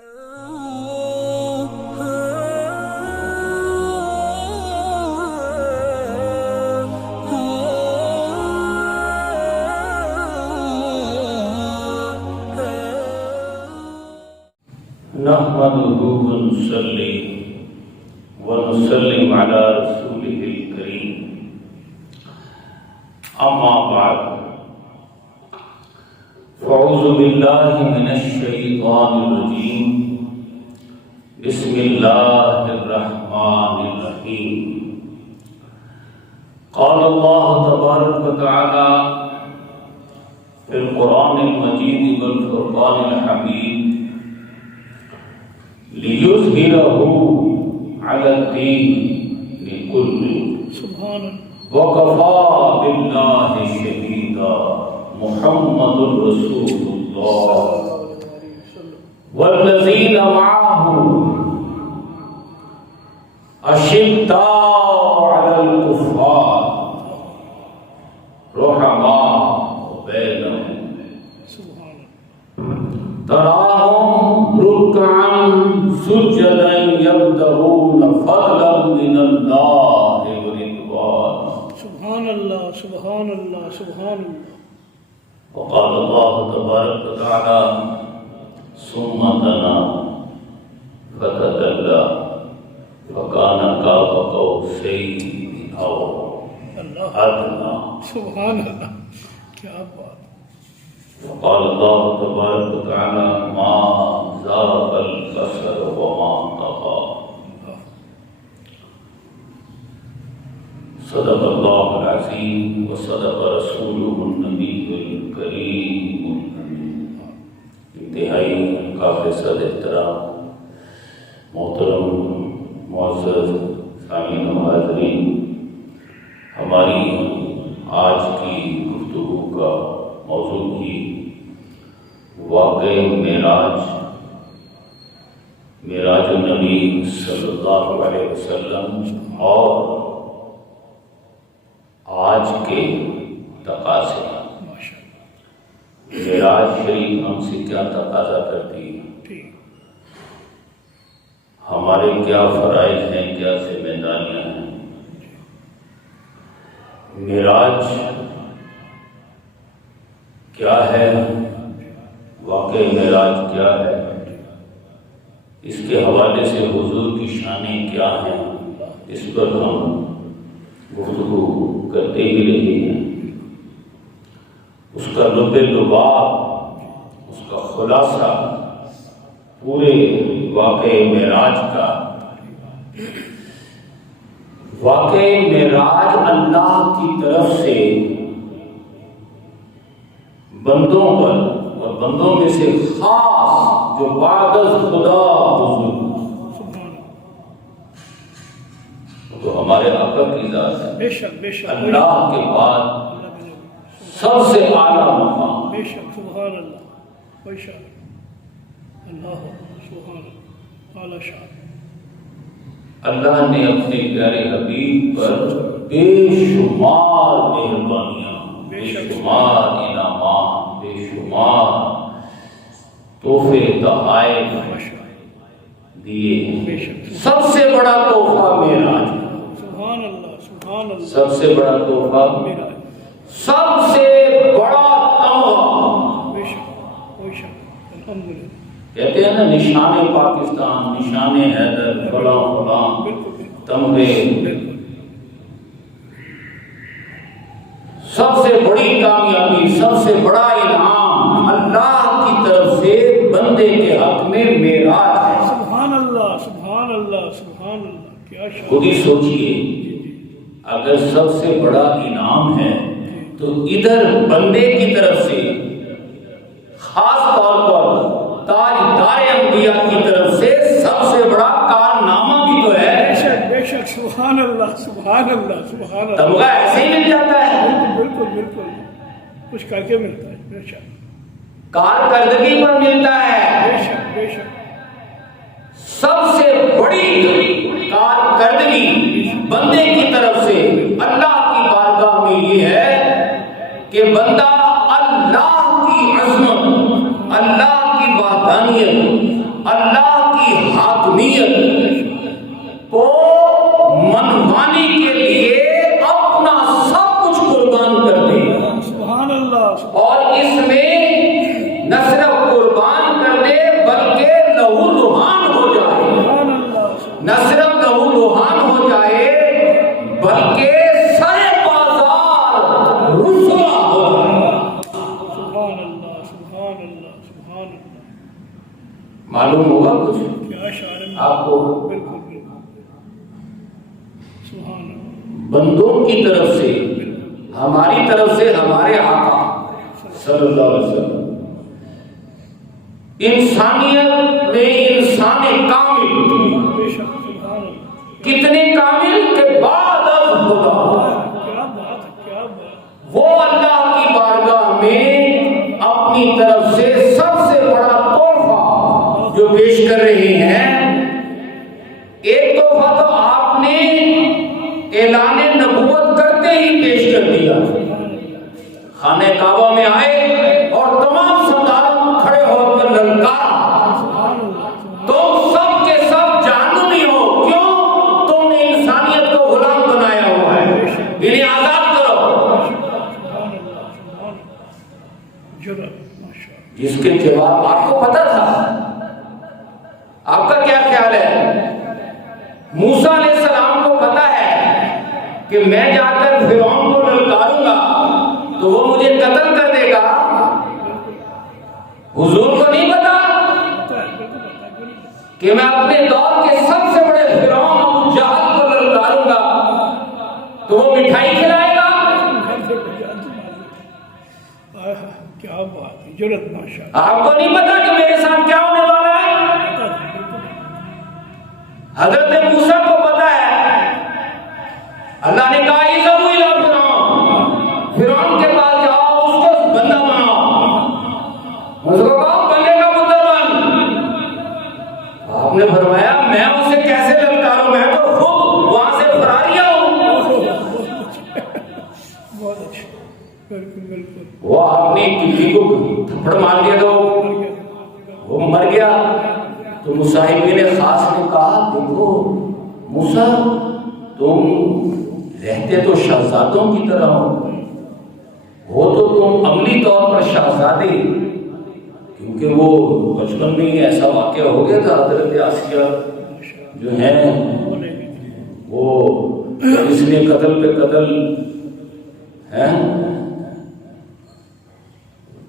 نحمده ونصلي ونسلم على رسوله الكريم اما بعد فاعوذ بالله من الشيطان الرجيم بسم الله الرحمن الرحيم قال الله تبارك وتعالى في القرآن المجيد والفرقان الحميد لِيُظْهِرَهُ عَلَى الدِّينِ كُلِّهِ وَكَفَى بِاللَّهِ شَهِيدًا محمد رسول الله وَالَّذِينَ مَعَهُ أَشِدَّاءُ عَلَى الْكُفَّارِ رُحَمَاءُ بَيْنَهُمْ تراهم ركعا سجدا يبتغون فضلا من الله ورضوانا سبحان الله سبحان الله سبحان الله. وقال الله تبارك وتعالى ثم دنا فتدلى فكان قاب قوسين او ادنى. سبحان الله. کیا بات. وقال الله تبارك وتعالى ما زاغ البصر وما طغى. صدق الله العظيم وصدق رسوله النبي الكريم. انتہائی قابل صد احترام محترم معزز سامعین و حاضرین، ہماری آج کی گفتگو کا موضوع کی واقع معراج النبی صلی اللہ علیہ وسلم اور آج کے تقاضے. معراج شریف ہم سے کیا تقاضا کرتی ہے، ہمارے کیا فرائض ہیں، کیا ذمہ داریاں ہیں. معراج کیا ہے، واقع معراج کیا ہے، اس کے حوالے سے حضور کی شانیں کیا ہیں، اس پر ہم گفتگو کرتے ہی رہے ہیں. اس کا لب لباب، اس کا خلاصہ پورے واقع معراج کا. واقع معراج اللہ کی طرف سے بندوں پر، اور بندوں میں سے خاص جو بعد از خدا حضور، تو ہمارے آقا کی ذات ہے. اللہ کے بعد سب سے اعلیٰ مقام. بے شک. سبحان اللہ. بے شک. اللہ سبحان اللہ اعلیٰ شان. اللہ نے اپنے پیارے حبیب پر بے شمار مہربانیاں، بے شمار انعامات، بے شمار تحفے تحائف دیے. سب سے بڑا تحفہ معراج. سبحان اللہ. سبحان اللہ. سب سے بڑا تحفہ معراج. سب سے بڑا تمغہ. بے شک. بے شک. الحمدللہ. کہتے ہیں نا نشان پاکستان، نشان حیدر، فلاں فلاں تمغے. سب سے بڑی کامیابی، سب سے بڑا انعام اللہ کی طرف سے بندے کے حق میں معراج ہے. سبحان اللہ. سبحان اللہ. سبحان اللہ. کیا شان. خود ہی سوچئے، اگر سب سے بڑا انعام ہے تو ادھر بندے کی طرف سے خاص طور پر تاجدار انبیاء کی طرف سے سب سے بڑا کارنامہ بھی تو ہے. بے شک. بے شک. سبحان اللہ. سبحان اللہ. سبحان اللہ. تمغہ ایسے ہی مل جاتا ہے. بالکل بالکل. کچھ کر کے ملتا ہے. بے شک. کارکردگی پر ملتا ہے. بے شک. بے شک. سب سے بڑی کارکردگی بندے کی طرف سے اللہ کی بارگاہ میں یہ ہے کہ بندہ اللہ کی عظمت، اللہ کی وحدانیت انسانیت اللہ کی حاکمیت کو منوانے کے لیے اپنا سب کچھ قربان کر دے. سبحان اللہ. اور اس میں نہ صرف قربان کر دے بلکہ لہو لہان ہو جائے. نہ صرف لہو لہان ہو جائے بلکہ سارے بازار رسوا ہو جائے. سبحان اللہ. سبحان اللہ. سبحان اللہ. معلوم ہوگا کچھ کیا شاعر ہے آپ کو؟ بالکل بالکل. سبحان اللہ. بندوں کی طرف سے ہماری طرف سے ہمارے آقا صلی اللہ علیہ وسلم انسانیت میں انسان کامل. بے شک. سبحان اللہ. کتنے کامل کے بعد اب خدا کیا بات ہے. کیا بات. وہ اللہ کی بارگاہ میں اپنی طرف سے سب سے بڑا تحفہ جو پیش کر رہے ہیں. ایک تحفہ تو آپ نے اعلان نبوت کرتے ہی پیش کر دیا. خانہ کعبہ میں آئے اور تمام سرداروں کھڑے ہو کر للکارا تم سب کے سب جہنمی ہو. کیوں؟ تم نے انسانیت کو غلام بنایا ہوا ہے. انہیں آزاد کرو. جس کے جواب آپ کو پتا تھا. آپ کا کیا خیال ہے؟ موسیٰ علیہ السلام کو پتا ہے کہ میں جا کر فرعون کو للکاروں گا تو وہ مجھے قتل کر دے گا. حضور کو نہیں پتا کہ میں اپنے دور کے سب سے بڑے فرعون ابو جہل کو للکاروں گا تو وہ مٹھائی کھلائے گا. کیا بات ہے. جرت. ماشاء اللہ. آپ کو نہیں پتا کہ میرے ساتھ کیا ہونے والا ہے؟ حضرت موسیٰ کو پتا ہے. اللہ نے کہا اذهبوا الى فرعون. فرعون کے پاس جاؤ اس کو بندہ بناؤ. اس کو کہو بندے کا پتر بن. آپ نے فرمایا میں اسے کیسے للکاروں؟ میں تو خود وہاں سے فراریا ہوں. بہت اچھا. بالکل بالکل. وہ آپ نے کسی کو تھپڑ مار دیا تو وہ مر گیا. تو مصاحبین خاص نے کہا دیکھو موسیٰ تم رہتے تو شہزادوں کی طرح ہو تو تم عملی طور پر شہزادے. کیونکہ وہ بچپن میں ہی ایسا واقعہ ہو گیا تھا. حضرت آسیہ جو ہیں وہ اس نے قتل پہ قتل ہیں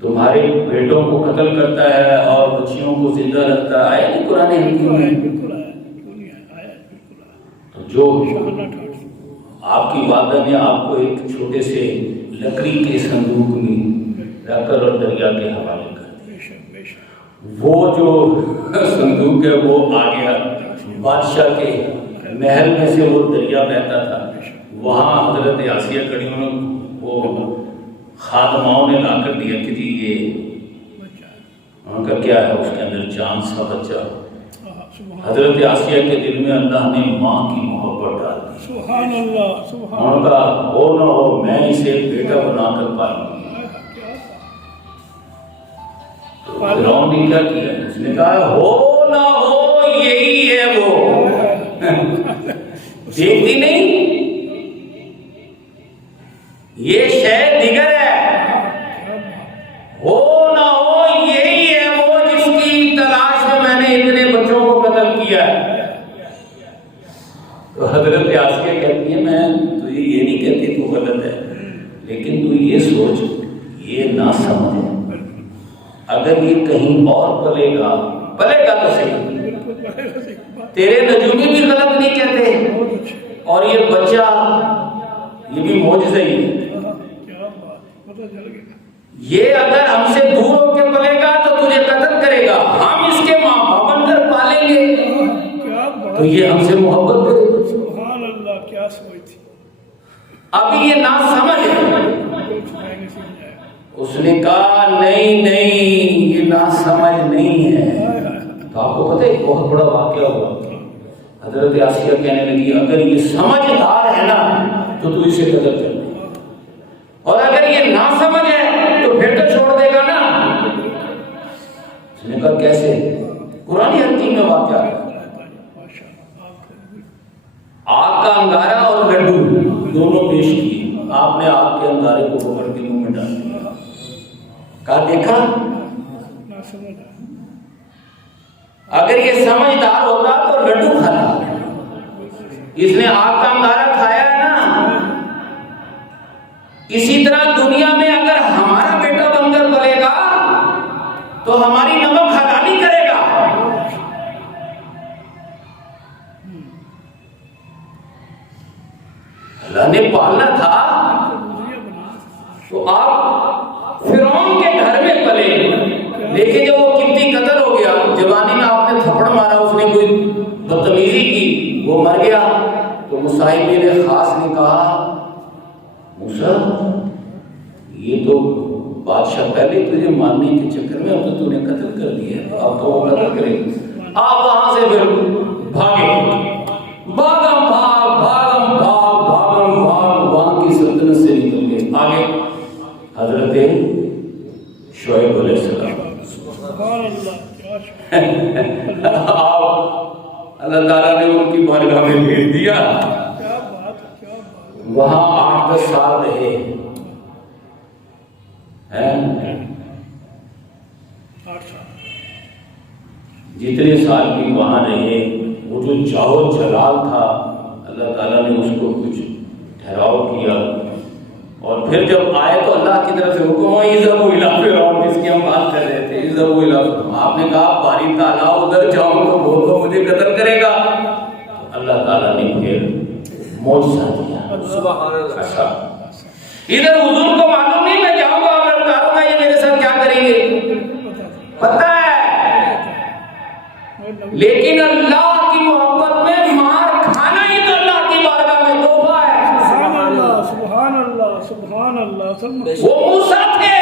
تمہارے بیٹوں کو قتل کرتا ہے اور بچیوں کو زندہ رکھتا ہے. آیا نہیں قرآن حکیم میں؟ تو جو آپ کی والدہ نے آپ کو ایک چھوٹے سے لکڑی کے صندوق میں رکھ کر اور دریا کے حوالے کر دیا. وہ جو صندوق ہے وہ آ گیا بادشاہ کے محل میں سے. وہ دریا بہتا تھا. وہاں حضرت آسیہ کڑی وہ خادماؤں نے لا کر دیا کہ جی یہ ان کا کیا ہے. اس کے اندر جان سا بچہ. حضرت آسیہ کے دل میں اللہ نے ماں کی محبت ڈال دی. سبحان اللہ. سبحان ان کا ہو نہ ہو میں اسے بیٹا بنا کر پالوں گی. تو فرعون نے کیا کیا؟ اس نے کہا ہو نہ ہو یہی ہے وہ. دیکھتی نہیں یہ شے دیگر ہے. ہو نہ ہو یہی ہے وہ جس کی تلاش میں میں نے اتنے بچوں کو قتل کیا ہے. تو حضرت آسیہ کہتی ہے میں تو یہ نہیں کہتی تو غلط ہے لیکن تو یہ سوچ یہ نہ سمجھ اگر یہ کہیں اور پلے گا تو صحیح. تیرے نجومی بھی غلط نہیں کہتے اور یہ بچہ یہ بھی معجزہ ہی ہے. یہ اگر ہم سے دور ہو کے پلے گا تو تجھے قتل کرے گا. ہم اس کے ماں باپ بن کر پالیں گے تو یہ ہم سے محبت کرے گا. سبحان اللہ. کیا سوچ تھی. ابھی یہ نہ سمجھ ہے. اس نے کہا نہیں یہ نہ سمجھ نہیں ہے. تو آپ کو پتہ ہے ایک بہت بڑا واقعہ ہوا. حضرت آسیہ کہنے لگی اگر یہ سمجھدار ہے نا تو اسے قتل کر دے اور اگر یہ نہ سمجھ ہے تو پھر تو چھوڑ دے گا نا. اس نے کہا کیسے؟ قرآن حکیم میں واقعہ ہے، آگ کا انگارہ اور لڈو دونوں پیش کیے، آپ نے آگ کے انگارے کو پکڑ کے منہ میں ڈال دیا، کہا دیکھا اگر یہ سمجھدار ہوتا تو لڈو کھاتا، اس نے آگ کا انگارہ کھایا ہے نا۔ اسی طرح دنیا میں اگر ہمارا بیٹا بن کر پلے گا تو ہماری نمک حلالی کرے گا۔ اللہ نے پالنا تھا تو آپ فرعون کے گھر میں پلے، لیکن جب وہ قبطی قتل ہو گیا، جوانی میں آپ نے تھپڑ مارا، اس نے کوئی بدتمیزی کی، وہ مر گیا، تو مصاحب خاص نے کہا موسیٰ یہ تو بادشاہ پہلے تجھے ماننے کے چکر میں اب تو نے قتل کر دیا ہے، اب تو وہ قتل کرے گا۔ آپ وہاں سے پھر بھاگے، بھاگم بھاگ وہاں کی سلطنت سے نکل گئے، آگے حضرت شعیب علیہ السلام۔ اللہ تعالیٰ نے ان کی بارگاہ میں بھیج دیا، وہاں 8-10 سال رہے ہیں، جتنے سال بھی وہاں رہے، وہ جو جاؤ جلال تھا اللہ تعالیٰ نے اس کو کچھ ٹھہراؤ کیا، اور پھر جب آئے تو اللہ کی طرف سے حکم ہے اذهبوا الى فرعون، جس کی ہم بات کر رہے تھے، اذهبوا الى فرعون۔ آپ نے کہا باری تعالیٰ ادھر جاؤں تو وہ تو مجھے قتل کرے گا، تو اللہ تعالیٰ نے پھر معجزہ دیا۔ سبحان اللہ۔ ادھر حضور کو معلوم نہیں میں جاؤں گا اور لڑکاروں گا، یہ میرے ساتھ کیا کریں گے پتہ ہے، لیکن اللہ کی محبت میں مار کھانا ہی تو اللہ کی بارگاہ میں تحفہ ہے۔ سبحان اللہ سبحان اللہ۔ وہ موسیٰ تھے،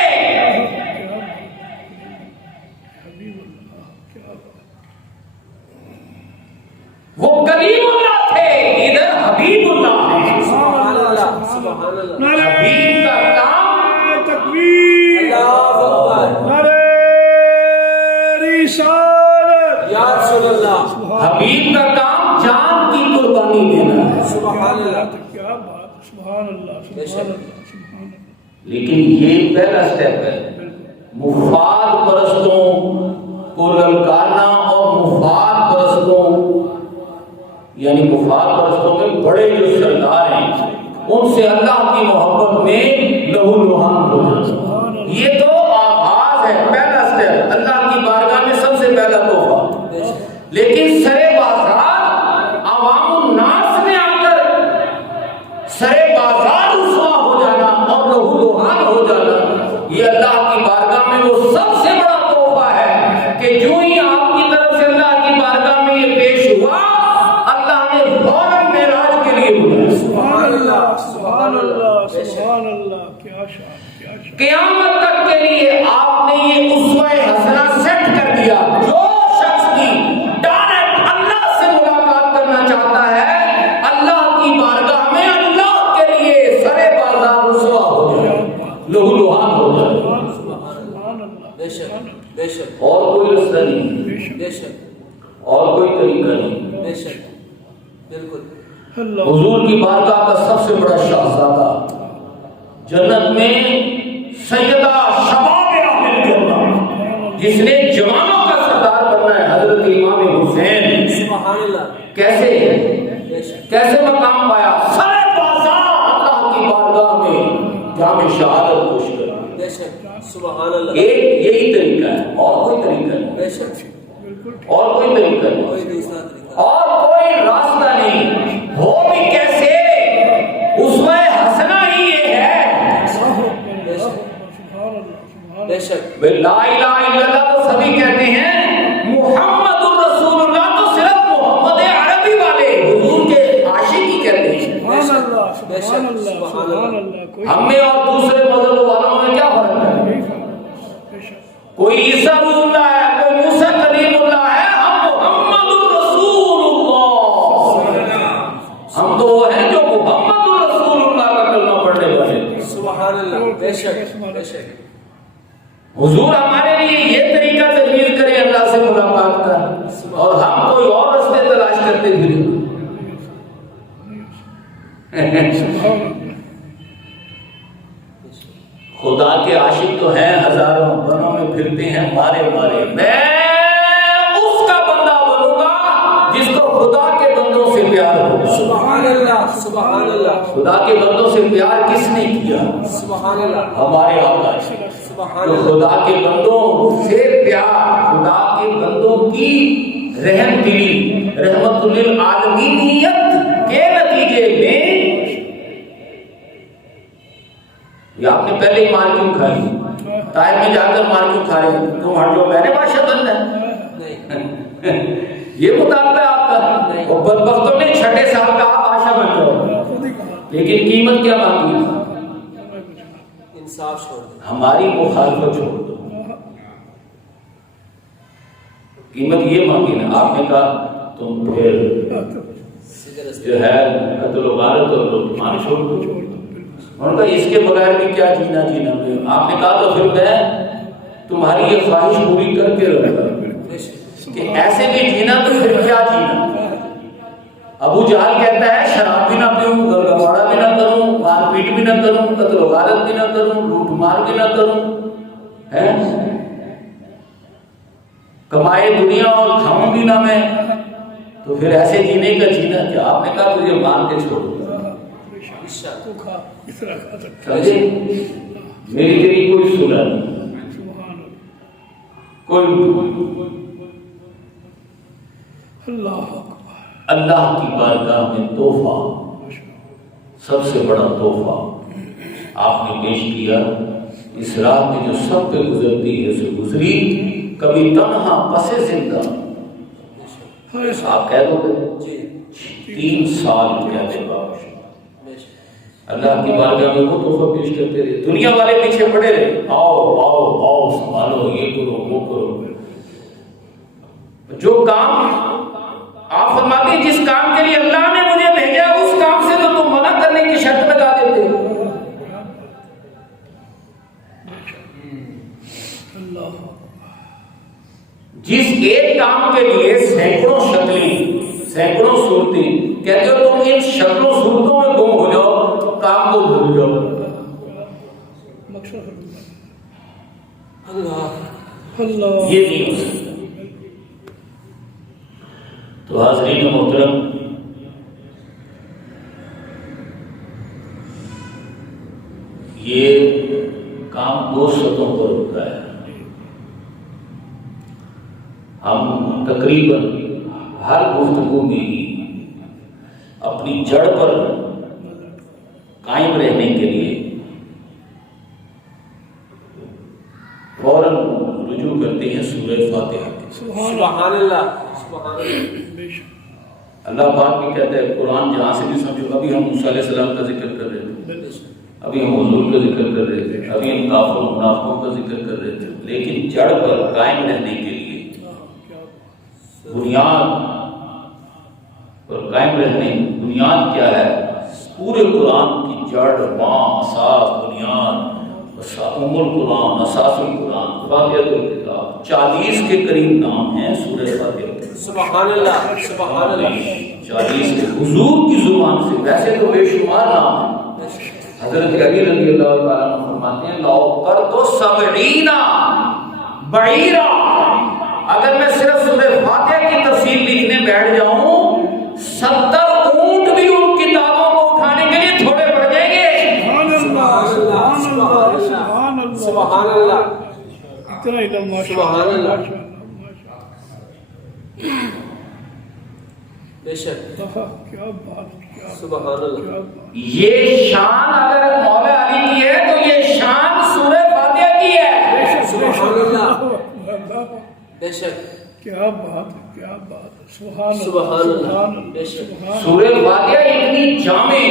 وہ کلیم اللہ تھے، ادھر حبیب اللہ ہے۔ سبحان اللہ سبحان اللہ۔ حبیب کا کام تکبیر، اللہ اکبر، نعرہ رسالت، یا رسول اللہ، حبیب کا کام جان کی قربانی دینا ہے۔ سبحان اللہ، کیا بات، سبحان اللہ سبحان اللہ سبحان اللہ۔ لیکن یہ پہلا سٹیپ ہے، مفاد پرستوں کو للکارنا، اور مفاد پرستوں یعنی مفاد پرستوں میں بڑے جو سردار ہیں ان سے اللہ کی محبت میں لہو لہان ہو جانا، یہ تو آغاز ہے، پہلا سٹیپ، اللہ کی بارگاہ میں سب سے پہلا تحفہ۔ لیکن سرے بازار عوام الناس میں آ کر سرے بازار رسوا ہو جانا اور لہو لہان ہو جانا، یہ اللہ کی بارگاہ میں وہ سب سے بڑا تحفہ ہے کہ جو ہی آپ کی طرف سے اللہ کی بارگاہ میں یہ پیش ہوا، اللہ نے فوراً معراج کے لیے بلایا۔ سبحان اللہ سبحان اللہ سبحان اللہ، کیا شان کیا شان۔ قیامت تک کے لیے آپ نے یہ اسوہ حسنہ سیٹ کر دیا، جو شخص کی ڈائریکٹ اللہ سے ملاقات کرنا چاہتا ہے، اللہ کی بارگاہ میں اللہ کے لیے سرے بازار رسوا ہو جائے، لہو لہان ہو جائے، سبحان اللہ بے شک بے شک اور کوئی رستہ نہیں، بے شک اور کوئی طریقہ نہیں۔ بے شک، بالکل اللہ۔ حضور کی بارگاہ کا سب سے بڑا شہزادہ جنت میں سیدہ شباب اہل جنہ، جس نے جوانوں کا سردار بننا ہے، حضرت امام حسین۔ سبحان اللہ، کیسے بے شک کیسے مقام پایا؟ سرے بازار اللہ کی بارگاہ میں جام شہادت پوش کر، بے شک، سبحان اللہ، ایک یہی طریقہ ہے، اور کوئی طریقہ نہیں، بے شک، اور کوئی طریقہ نہیں، کوئی دوسرا طریقہ، اور کوئی راستہ نہیں، ہو بھی کیسے؟ اسوہ حسنہ ہی یہ ہے۔ بے شک بے شک، لا الہ الا اللہ تو سبھی کہتے ہیں، محمد الرسول اللہ تو صرف محمد عربی والے حضور کے عاشق ہی کہتے ہیں۔ سبحان اللہ سبحان اللہ سبحان اللہ۔ ہم میں اور دوسرے مذہب والوں میں کیا فرق ہے؟ کوئی عیسیٰ روح اللہ ہے، کوئی موسیٰ کلیم اللہ ہے، ہم محمد الرسول اللہ، ہم تو وہ ہیں جو محمد الرسول اللہ کا کلمہ پڑھنے والے۔ سبحان اللہ، بے شک بے شک، حضور ہمارے لیے یہ طریقہ تجویز کرے مارے مارے، میں اس کا بندہ بنوں گا جس کو خدا کے بندوں سے پیار ہوگا۔ سبحان اللہ، سبحان اللہ، خدا کے بندوں سے پیار کس نے کیا؟ سبحان اللہ، ہمارے آقا۔ سبحان تو اللہ، خدا کے بندوں سے پیار، خدا کے بندوں کی رحم دلی، رحمت للعالمینیت کے نتیجے میں یہ آپ نے پہلے ہی مار کیوں کھائی؟ طائف میں جا کر مار کیوں کھا رہے ہیں؟ تم ہٹ جو، میں نے بادشاہ بننا ہے، یہ مطالبہ ہے آپ کا۔ اور بدبختوں نے چھٹے سال کا آپ بادشاہ بن جاؤ، لیکن قیمت کیا مانگی؟ انصاف چھوڑ دو، ہماری مخالفت چھوڑ دو۔ قیمت یہ مانگی نا، آپ نے کہا تم پھر جو ہے قتل و غارت اور لوٹمار چھوڑ دو۔ انہوں نے کہا اس کے بغیر بھی کیا جینا۔ آپ نے کہا تو پھر میں تمہاری یہ خواہش پوری کر کے رہوں گا کہ ایسے بھی جینا تو پھر کیا جینا۔ ابو جہل کہتا ہے شراب بھی نہ پیوں، گڑگڑا بھی نہ کروں، مار پیٹ بھی نہ کروں، قتل و غارت بھی نہ کروں، لوٹ مار بھی نہ کروں، کمائے دنیا اور کھاؤں بھی نہ میں، تو پھر ایسے جینے کا جینا کیا؟ آپ نے کہا تجھے مان کے چھوڑوں گا۔ سمجھے؟ میری تیری کوئی سنت نہیں، کوئی اللہ کی بارگاہ میں تحفہ، سب سے بڑا تحفہ آپ نے پیش کیا۔ اس رات میں جو سب پہ گزرتی ہے سے گزری، کبھی تنہا پس زندہ آپ کہہ دو گے 3 سال کہتے باوش اللہ کی بارگاہ میں وہ تحفہ پیش کرتے رہے۔ دنیا والے پیچھے پڑے رہے، آؤ آؤ آؤ سنبھالو، یہ کرو وہ کرو۔ جو کام آپ فرماتے ہیں جس کام کے لیے اللہ نے مجھے بھیجا اس کام سے تو تم منع کرنے کی شرط لگا دیتے ہو۔ جس ایک کام کے لیے سینکڑوں شکلیں، سینکڑوں صورتیں، کہتے ہو تم ان شکلوں صورتوں میں گم ہو جاؤ، کام کو بھول جاؤ۔ یہ نہیں ہو سکتا۔ تو حاضرین محترم، یہ کام 2 سطحوں پر ہوتا ہے۔ ہم تقریباً ہر گفتگو میں اپنی جڑ پر قائم رہنے کے لیے فوراً رجوع کرتے ہیں سورہ فاتحہ کے۔ سبحان اللہ، سبحان اللہ۔ اللہ پاک بھی کہتا ہے قرآن جہاں سے بھی سمجھو، ابھی ہم موسیٰ علیہ السلام کا ذکر کر رہے تھے، ابھی ہم حضور کا ذکر کر رہے تھے، ابھی ہم کافر و منافقوں کا ذکر کر رہے تھے، لیکن جڑ پر قائم رہنے کے لیے، بنیاد پر قائم رہنے بنیاد کیا ہے؟ پورے قرآن کی جڑ، ماں، اساس، بنیاد، ام القرآن، اساس القرآن، فاتحۃ الکتاب، 40 کے قریب نام ہیں سورہ فاتحہ۔ سبحان اللہ، سبحان اللہ۔ 40 کے حضور کی زبان سے، ویسے تو بے شمار نام ہیں۔ حضرت علی رضی اللہ تعالیٰ عنہ فرماتے ہیں لو قرۃ 70 بعیرا، اگر میں صرف سورہ فاتحہ کی تفسیر لکھنے بیٹھ جاؤں 70 اونٹ بھی ان کتابوں کو اٹھانے کے لیے تھوڑے پڑ جائیں گے۔ سبحان اللہ، سبحان اللہ، بے شک، سبحان اللہ۔ یہ شان اگر مولا علی کی ہے تو یہ شان سورہ فاتحہ کی ہے۔ سبحان اللہ، بے شک، کیا بات، کیا بات، سبحان اللہ، بے شک۔ سورہ فاتحہ اتنی جامع،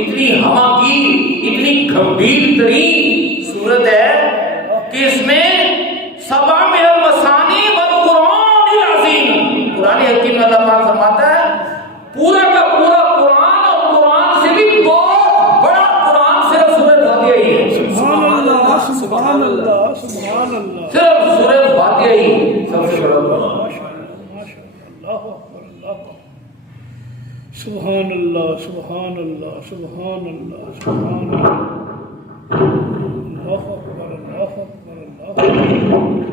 اتنی ہماگیر، اتنی گھمبیر ترین سورت ہے کہ اس میں 7 من المثانی والقرآن العظیم، قرآن حکیم میں اللہ پاک فرماتا ہے پورا کا پورا قرآن، اور قرآن سے بھی بہت بڑا قرآن صرف سورہ فاتحہ ہی ہے۔ سبحان اللہ، سبحان اللہ، سبحان اللہ، صرف سورہ فاتحہ ہی سب سے بڑا قرآن۔ سبحان اللہ، سبحان اللہ، سبحان اللہ، سبحان اللہ، اللہ اکبر، اللہ اکبر، اللہ اکبر۔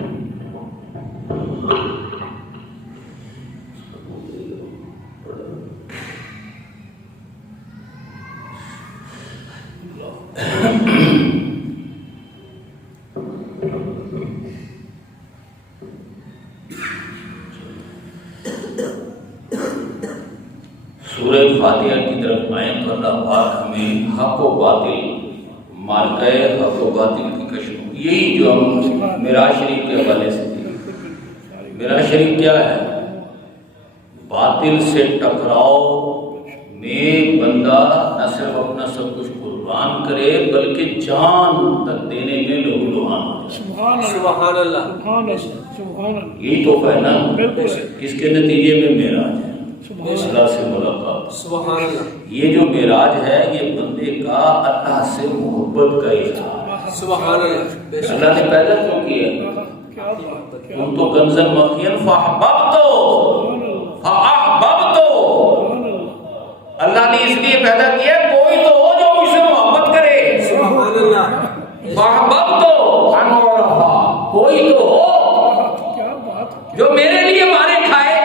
سورہ فاتحہ کی طرف آئیں تو اللہ پاک ہمیں حق و باطل مارکہ حق و باطل کی کشف، یہی جو ہم معراج شریف کے حوالے سے تھی۔ معراج شریف کیا ہے؟ باطل سے ٹکراؤ میں بندہ نہ صرف اپنا سب کچھ قربان کرے بلکہ جان تک دینے میں لہو لہان ہو جائے۔ سبحان اللہ، سبحان اللہ، یہی تحفہ ہے نا بالکل، اس کے نتیجے میں معراج ہے، اللہ سے ملاقات۔ سبحان اللہ، یہ جو معراج ہے یہ بندے کا اللہ سے محبت کا اظہار۔ سبحان اللہ، بے شک اللہ نے پیدا کیوں کیا؟ کیا بات، تم تو کنزن مخین فاحببتو فاحببتو، اللہ نے اس لیے پیدا کیا کوئی تو ہو جو مجھ سے محبت کرے۔ سبحان اللہ، فاحببتو انورہا، کوئی تو ہو کیا بات، جو میرے لیے مارے کھائے،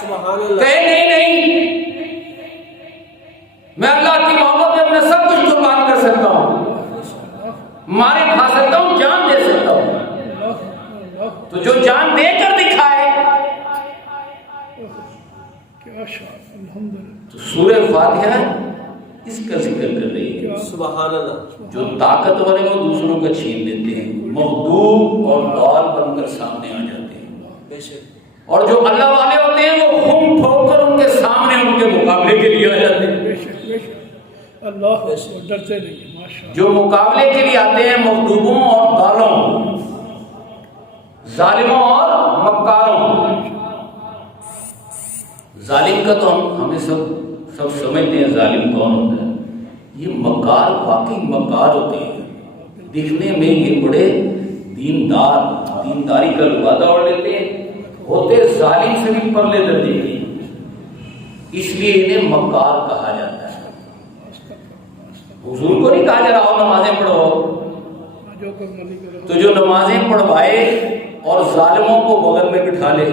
سبحان اللہ، کہے نہیں میں اللہ کی محبت میں اپنا سب کچھ قربان کر سکتا ہوں، مارے کھا سکتا ہوں، جان دے سکتا ہوں، تو جو جان دے کر دکھائے۔ کیا شان، الحمدللہ، تو سورہ فاتحہ اس کا ذکر کر رہی ہے۔ سبحان اللہ، جو طاقتور ہیں وہ دوسروں کا چھین لیتے ہیں، مغلوب اور ضال بن کر سامنے آ جاتے ہیں، بے شک اور جو اللہ والے ہوتے ہیں وہ خون ٹھوک کر ان کے سامنے ان کے مقابلے کے لیے آ جاتے ہیں۔ بے شک، بے شک، اللہ کو ڈرتے نہیں، ماشاء جو مقابلے کے لیے آتے ہیں مغلوبوں اور ضالوں، ظالموں اور مکاروں۔ ظالم کا تو ہمیں سب سمجھتے ہیں ظالم کون ہوتا ہے، یہ مکار واقعی مکار ہوتے ہیں، دکھنے میں یہ بڑے دینداری کا لبادہ اوڑھ لیتے ہیں، ہوتے ظالم سے بھی پرلے درجے کے، اس لیے انہیں مکار کہا جاتا ہے۔ حضور کو نہیں کہا جا رہا ہو نمازیں پڑھو، جو کر ملی کرے، تو جو نمازیں پڑھوائے اور ظالموں کو بغل میں بٹھا لے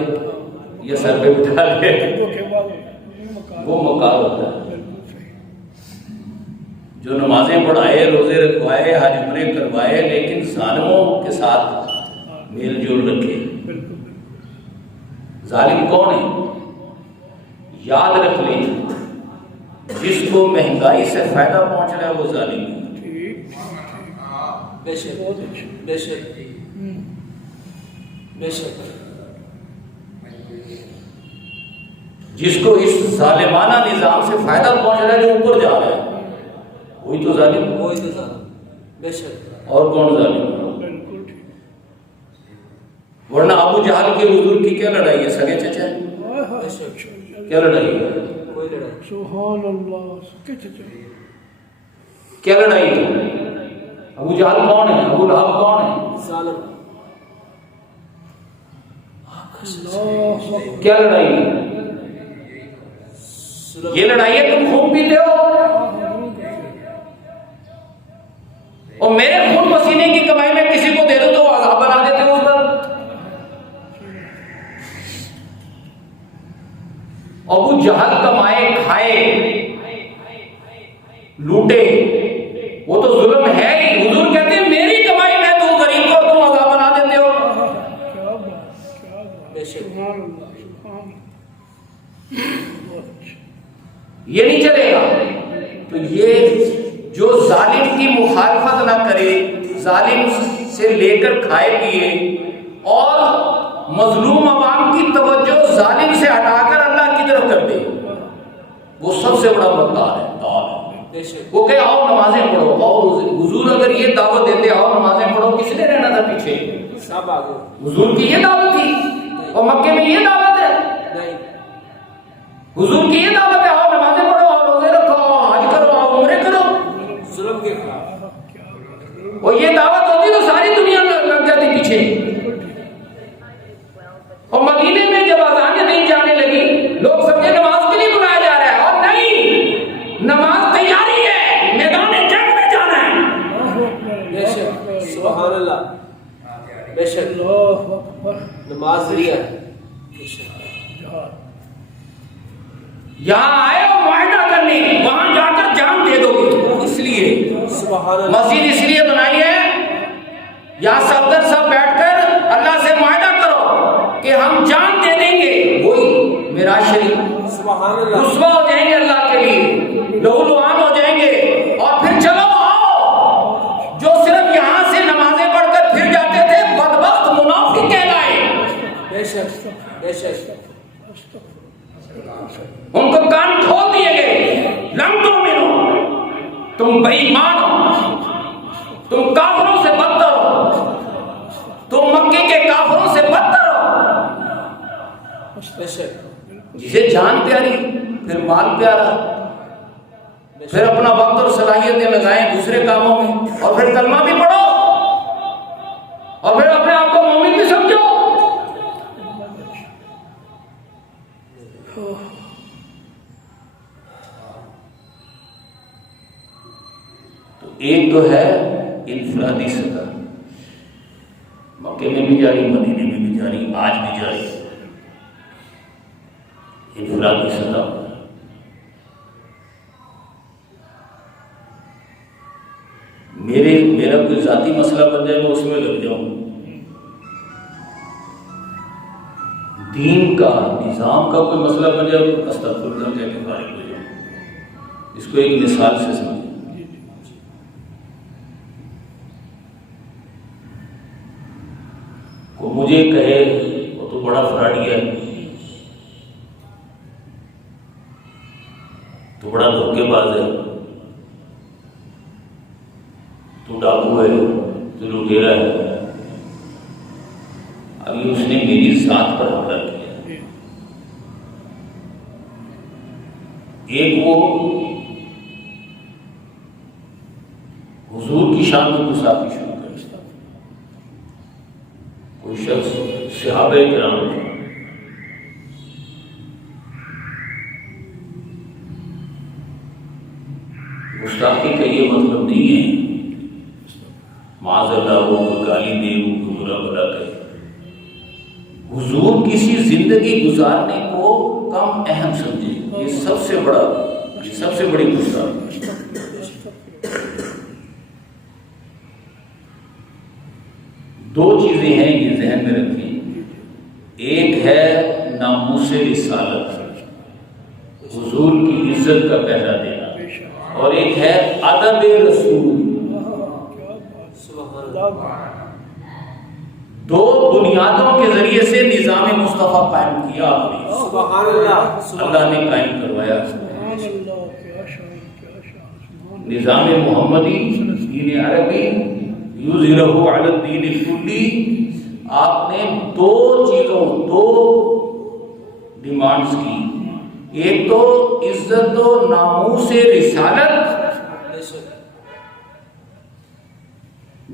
یا سر پہ بٹھا لے، وہ کے بعد وہ مکار ہوتا ہے۔ بالکل صحیح، جو نمازیں پڑھائے، روزے رکھوائے، حج عمرے کروائے، لیکن ظالموں کے ساتھ میل جول رکھے۔ بالکل، ظالم کون ہے؟ یاد رکھ لیں، جس کو مہنگائی سے فائدہ پہنچ رہا ہے وہ ظالم ہے۔ ٹھیک، بے شک، بہت اچھا، بے شک، بے شک، جس کو اس ظالمانہ نظام سے فائدہ پہنچ رہا ہے جو اوپر جا رہا ہے وہی تو ظالم ہے۔ وہی تو تھا، بے شک، اور کون ظالم ہے؟ بالکل ٹھیک، ورنہ ابو جہل کے حضور کی کیا لڑائی ہے؟ سگے چچا بے شک، کیا لڑائی ہے؟ کوئی لڑائی، سبحان اللہ، کچھ کیا لڑائی ہے؟ ابو جہل کون ہے؟ ابو لہب کون ہے؟ ظالم، اللہ، کیا لڑائی ہے؟ یہ لڑائی ہے تم خون پیتے ہو اور میرے خون پسینے کی کمائی میں کسی کو دے دو تو عذاب بنا دیتے ہو اس پر۔ ابو جہل کمائے کھائے لوٹے وہ تو ظلم ہے ہی، حضور کہتے ہیں میری کمائی میں تو غریب کو تم عذاب بنا دیتے ہو۔ کیا بات، کیا بات، بے شک، سبحان اللہ، سبحان اللہ، بہت اچھا، یہ نہیں چلے گا۔ تو یہ جو ظالم کی مخالفت نہ کرے، ظالم سے لے کر کھائے پیے اور مظلوم عوام کی توجہ ظالم سے ہٹا کر اللہ کی طرف کر دے، وہ سب سے بڑا مکار ہے، دار ہے۔ بے شک، وہ کہ آؤ نمازیں پڑھو، اور حضور اگر یہ دعوت دیتے آؤ نمازیں پڑھو، کس نے رہنا تھا پیچھے؟ سب آگے، حضور کی یہ دعوت تھی اور مکے میں یہ دعوت ہے، نہیں، حضور کی یہ دعوت ہے آؤ نمازیں پڑھو، آؤ روزے رکھو، آؤ حج کرو، آؤ عمرے کرو۔ ظلم کے خلاف، اور یہ دعوت ہوتی تو ساری دنیا لگ جاتی پیچھے۔ اور مدینے میں جب اذانیں نہیں جانے لگی لوگ سمجھے نماز کے لیے بلایا جا رہا ہے، اور نہیں، نماز تیاری ہے، میدان جنگ میں جانا ہے۔ بے شک، سبحان اللہ، بے شک، اللہ اکبر، نماز ذریعہ ہے، بے شک، جہاد، یہاں آئے ہو معاہدہ کرنے، وہاں جا کر جان دے دو گے، اس لیے سبحان اللہ، مسجد اس لیے بنائی ہے یہاں صفدر سب بیٹھ کر اللہ سے معاہدہ کرو کہ ہم جان دے دیں گے۔ وہی میرا سبحان اللہ رسوا ہو جائیں گے اللہ کے لیے، لہولوان ہو جائیں گے، اور پھر چلو آؤ جو صرف یہاں سے نمازیں پڑھ کر پھر جاتے تھے بدبخت منافق کہلائے. بے شک بے شک ان کو کان کھول دیے گئے. لم تؤمنوا، تم بے ایمان ہو، تم کافروں سے بدتر ہو، تم مکے کے کافروں سے بدتر ہو. بے شک جسے جان پیاری پھر مال پیارا، پھر اپنا وقت اور صلاحیتیں لگائیں دوسرے کاموں میں، اور پھر کلمہ بھی پڑھو، اور پھر اپنے آپ کو مومن بھی سمجھو. تو ایک تو ہے انفرادی سطح، مکے میں بھی جاری، مدینے میں بھی جاری، آج بھی جاری. انفرادی سطح میرا کوئی ذاتی مسئلہ بن جائے میں اس میں لگ جاؤں. دین کا نظام کا کوئی مسئلہ بن جائے استغفر اللہ کہہ کے فارغ ہو جاؤں. اس کو ایک مثال سے سمجھیں. کو مجھے کہے وہ تو بڑا فراڈی ہے، تو بڑا دھوکے باز ہے، تو ڈاکو ہے، تو لٹیرا ہے. ابھی اس نے میری ذات پر حملہ کیا. ایک وہ حضور کی شان میں گستاخی شروع کر، کوئی شخص صحابہ کرام گستاخی کا یہ مطلب نہیں ہے معاذ اللہ وہ گالی دے، وہ برا بلا کرے. حضور کسی زندگی گزارنے کو کم اہم سمجھے، یہ سب سے بڑی گستاخی. دو چیزیں ہیں یہ ذہن میں رکھیں. ایک ہے ناموس رسالت، حضور کی عزت کا پہرا دینا، اور ایک ہے ادب رسول. دو بنیادوں کے ذریعے سے نظام مصطفیٰ قائم کیا آپ نے. سبحان اللہ اللہ نے قائم کروایا. نظام محمدی، دین عربی، یظہرہ علی الدین کلی. آپ نے دو ڈیمانڈز کی. ایک تو عزت و ناموس رسالت،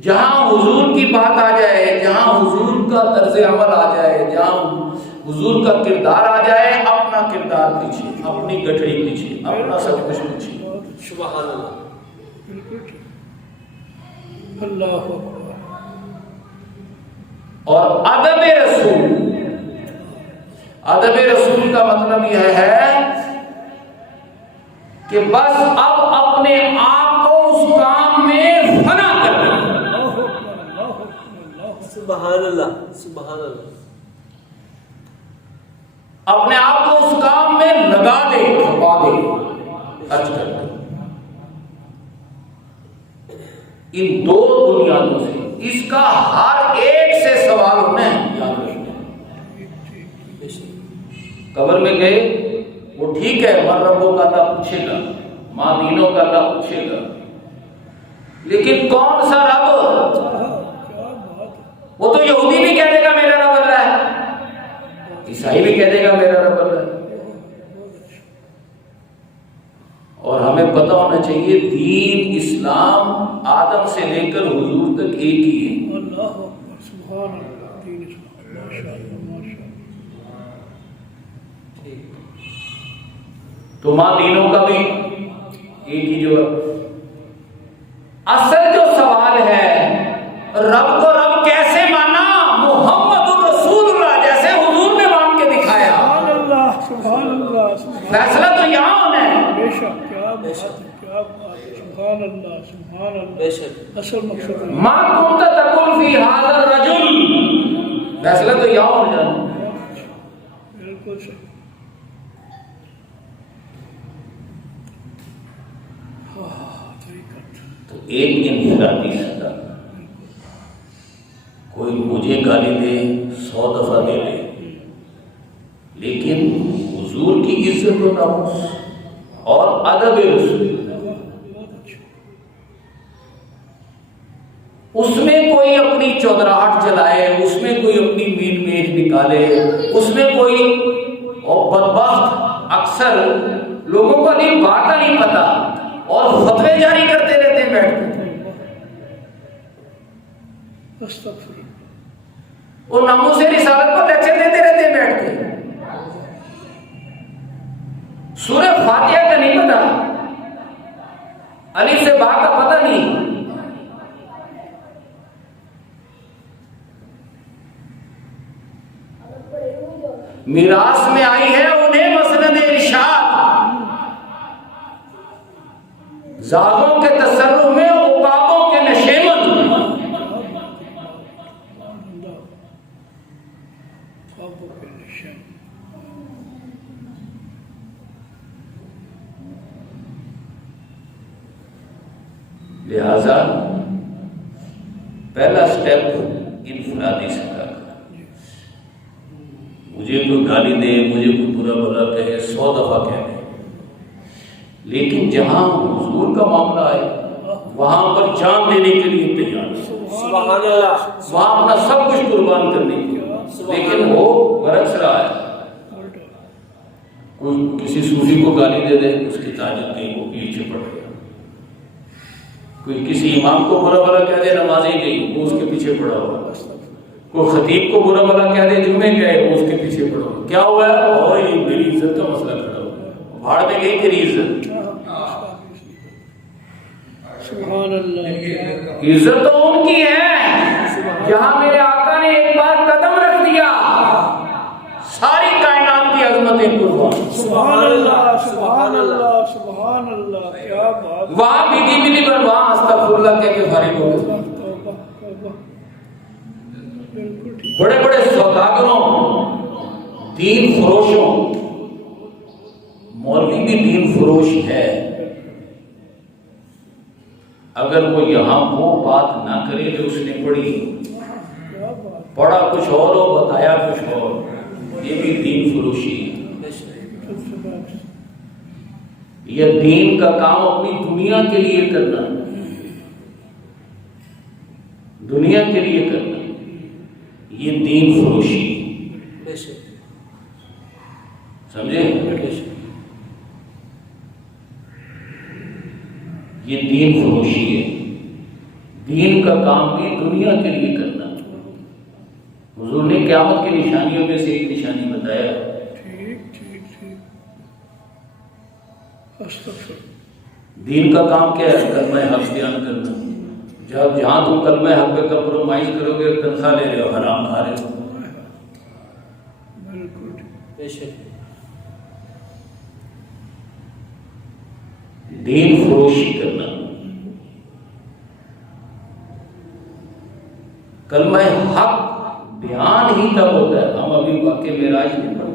جہاں حضور کی بات آ جائے، جہاں حضور کا طرز عمل آ جائے، جہاں حضور کا کردار آ جائے، اپنا کردار پیچھے، اپنی گٹھڑی پیچھے، اپنا سب کچھ پیچھے. سبحان اللہ. اللہ اور ادب رسول کا مطلب یہ ہے کہ بس اب اپنے آپ کو اس کام میں فنا کر دیں. سبحان اللہ سبحان اللہ. اپنے آپ کو اس کام میں لگا دے، کھپا دے، خرچ کر دے. ان دو بنیادوں سے اس کا ہر ایک سے سوال ہونا ہے. یاد رکھنا. قبر میں گئے، وہ ٹھیک ہے من ربوں کا اللہ پوچھے گا، ماں دینوں کا اللہ پوچھے گا، لیکن کون سا رب؟ وہ تو یہودی بھی کہہ دے گا میرا رب اللہ ہے، عیسائی بھی کہہ دے گا میرا رب اللہ ہے. اور ہمیں پتہ ہونا چاہیے دین اسلام آدم سے لے کر حضور تک ایک ہی ہے. اللہ سبحان اللہ. دین اسلام ماشاء اللہ ماشاء اللہ. تو ماں دینوں کا بھی ایک ہی جو ہے. اصل جو سوال ہے رب کو رب کیسے مانا؟ محمد الرسول اللہ جیسے حضور نے مان کے دکھایا. سبحان اللہ سبحان اللہ. فیصلہ تو یہاں ہونا ہے. بے شک کیا بات ہے، کیا بات ہے. سبحان اللہ سبحان اللہ. بے شک اصل مقصد ہے. ما كنت تقول في هذا الرجل، فیصلہ تو یہاں ہو جانا. بالکل صحیح. تو ایک انفرادی سطح، کوئی مجھے گالی دے 100 دفعہ دے لے، لیکن حضور کی عزت و ناموس اور ادب رسول اس میں کوئی اپنی چودراہٹ چلائے، اس میں کوئی اپنی مین میج نکالے، اس میں کوئی اور بدبخت اکثر لوگوں کو نہیں بات کا نہیں پتا اور فتوے جاری کرتے رہتے ہیں بیٹھ کے، استغفر وہ ناموس رسالت پر لیکچر دیتے رہتے ہیں بیٹھ کے، سورہ فاتحہ کا نہیں پتا، الف سے با کا پتہ نہیں، میراث میں آئی ہے انہیں مسند ارشاد، زاغوں کے تصرف میں عقابوں کے نشیمن، لہذا پہلا سٹیپ انفرادی سطح کا، مجھے کوئی گالی دے، مجھے کوئی برا بھلا کہے 100 دفعہ کہہ دے، لیکن جہاں حضور کا معاملہ آئے وہاں پر جان دینے کے لیے تیار ہے، سبحان اللہ، وہاں اپنا سب کچھ قربان کرنے کے لیے، لیکن وہ برعکس رہا ہے، کوئی کسی صوفی کو گالی دے دے اس کی تعجب نہیں، وہ پیچھے پڑ گیا، کوئی کسی امام کو برا بھلا کہہ دے نمازی نہیں، وہ اس کے پیچھے پڑا ہوا، کوئی خطیب کو برا بھلا کہہ دے جمعے گئے وہ اس کے پیچھے پڑا ہوا، کیا ہوا ہے؟ اور یہ میری عزت کا مسئلہ کھڑا ہوا، بھاڑ میں گئی تیری عزت، سبحان اللہ، عزت تو ان کی ہے جہاں میرے آقا نے ایک بار قدم رکھ دیا ساری کائنات کی عظمتیں قربان، سبحان اللہ، سبحان اللہ، سبحان اللہ، کیا بات، وہاں بھی دی پر وہاں استغفر اللہ کہہ کے فارغ ہو گئے، توبہ توبہ، بالکل ٹھیک، بڑے بڑے سوداگروں، دین فروشوں، مولوی بھی دین فروش ہے، اگر وہ یہاں وہ بات نہ کرے جو اس نے پڑھی، کیا بات، پڑھا کچھ اور ہو بتایا کچھ اور، یہ بھی دین فروشی ہے، یہ دین کا کام اپنی دنیا کے لیے کرنا، دنیا کے لیے کرنا، یہ دین فروشی، سمجھے؟ یہ دین فروشی ہے، دین کا کام بھی دنیا کے لیے کرنا، حضور نے قیامت کی نشانیوں میں سے ایک نشانی بتایا، ٹھیک ٹھیک ٹھیک، استغفر، دین کا کام کیا ہے؟ کلمہ حق بیان کرنا، جہاں تم کلمہ حق پہ کمپرومائز کرو گے تنخواہ لے رہے ہو، حرام کھا رہے ہو، بالکل ٹھیک، بے شک، دین فروشی کرنا، کلمہ حق بیان ہی تب ہوتا ہے، ہم ابھی واقع معراج نہیں پڑھتے،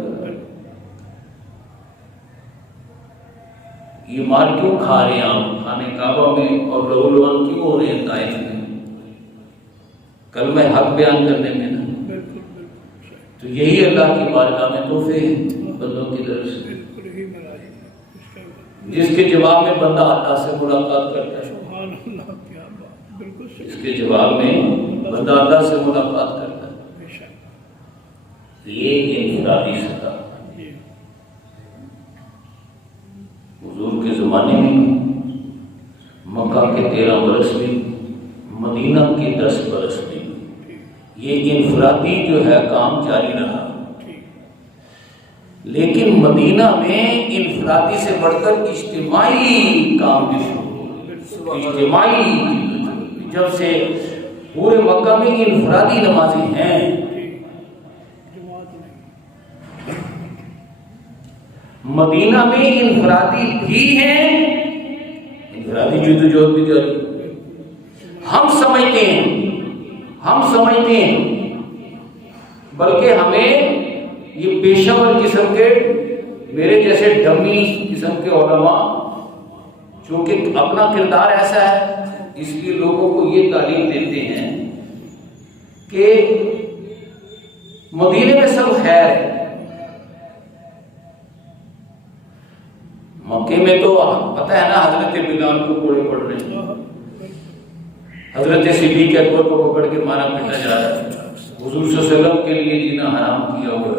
یہ مار کیوں کھا رہے ہیں آپ خانے کعبہ میں اور لہو کیوں ہو رہے ہیں طائف میں؟ کلمہ حق بیان کرنے میں نا، بالکل بالکل، تو یہی اللہ کی بارگاہ میں تحفے ہیں بندوں کی طرف سے، بالکل ہی مرائی ہے، اس کا جس کے جواب میں بندہ اللہ سے ملاقات کرتا ہے، سبحان اللہ، کیا بات، بالکل صحیح، اس کے جواب میں بندہ اللہ سے ملاقات کرتا ہے، بے شک، یہ انفرادی سطح، جی، حضور کے زمانے میں مکہ کے 13 برس بھی، مدینہ کے 10 برس بھی، یہ انفرادی جو ہے کام جاری رہا، لیکن مدینہ میں انفرادی سے بڑھ کر اجتماعی کام بھی شروع ہو گئے، اجتماعی، جب سے پورے مکہ میں انفرادی نمازی ہیں، جماعت نہیں، مدینہ میں انفرادی بھی ہیں، انفرادی جدوجہد بھی جاری، ہم سمجھتے ہیں بلکہ ہمیں یہ پیشہ ور قسم کے میرے جیسے ڈمی قسم کے علماء چونکہ اپنا کردار ایسا ہے اس لیے لوگوں کو یہ تعلیم دیتے ہیں کہ مدینے میں سب خیر ہے. مکے میں تو پتہ ہے نا حضرت بلال کو کوڑے پڑ رہے ہیں, حضرت صدیق اکبر کو پکڑ کے مارا پیٹا جا رہا ہے, حضور صلی اللہ علیہ وسلم کے لیے جینا حرام کیا ہوا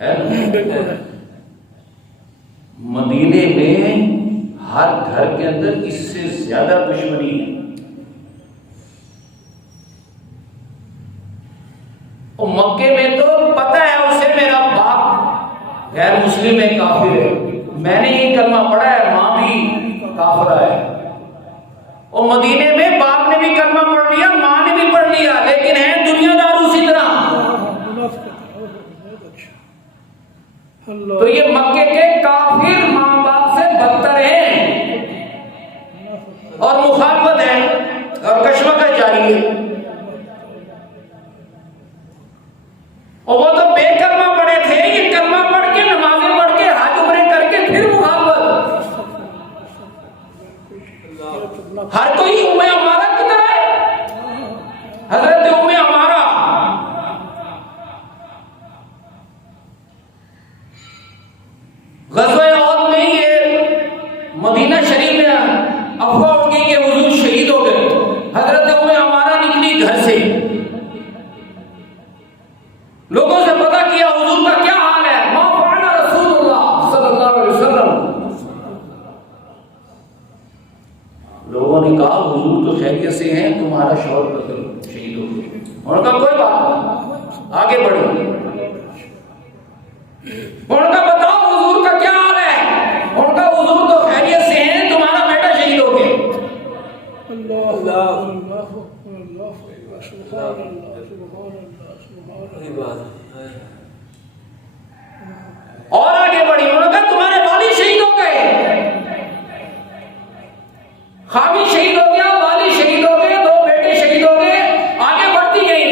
ہے نا. مدینے میں ہر گھر کے اندر اس سے زیادہ دشمنی ہے. اور مکے میں تو پتہ ہے اسے میرا باپ غیر مسلم ہے, کافر ہے, میں نے یہ کلمہ پڑھا ہے, ماں بھی کافرہ ہے. اور مدینے میں باپ نے بھی کلمہ پڑھ لیا, ماں نے بھی پڑھ لیا, لیکن ہے دنیا دار اسی طرح. تو یہ مکے کے کافر ماں باپ سے بدتر ہیں اور مخالفت ہے اور کشمکش جاری ہے. اور وہ تو بے کلمہ پڑے تھے, یہ کلمہ پڑھ کے نمازیں پڑھ کے حج عمرے کر کے پھر مخالفت. ہر کوئی ام عمارہ کی طرح ہے. حضرت ام عمارہ غزوہ احد میں یہ مدینہ شریف میں افواہ اٹھ گئی کہ حضور شہید ہو گئے. حضرت ام عمارہ نکلی گھر سے, لوگوں سے پتہ کیا حضور کا کیا حال ہے. ما فعل رسول اللہ صلی اللہ علیہ وسلم. لوگوں نے کہا حضور تو خیریت سے ہیں, تمہارا شوہر قتل شہید ہو گئے. انہوں نے کہا کوئی بات نہیں, آگے بڑھو. انہوں نے کہا بتاؤ حضور کا کیا حال ہے. انہوں نے کہا حضور تو خیریت سے ہیں, تمہارا بیٹا شہید ہو گیا. اور آگے بڑھی. انہوں نے کہا تمہارے والد شہید ہو گئے. خاوی شہید ہو گیا, والد شہید ہو گئے, دو بیٹے شہید ہو گئے. آگے بڑھتی گئی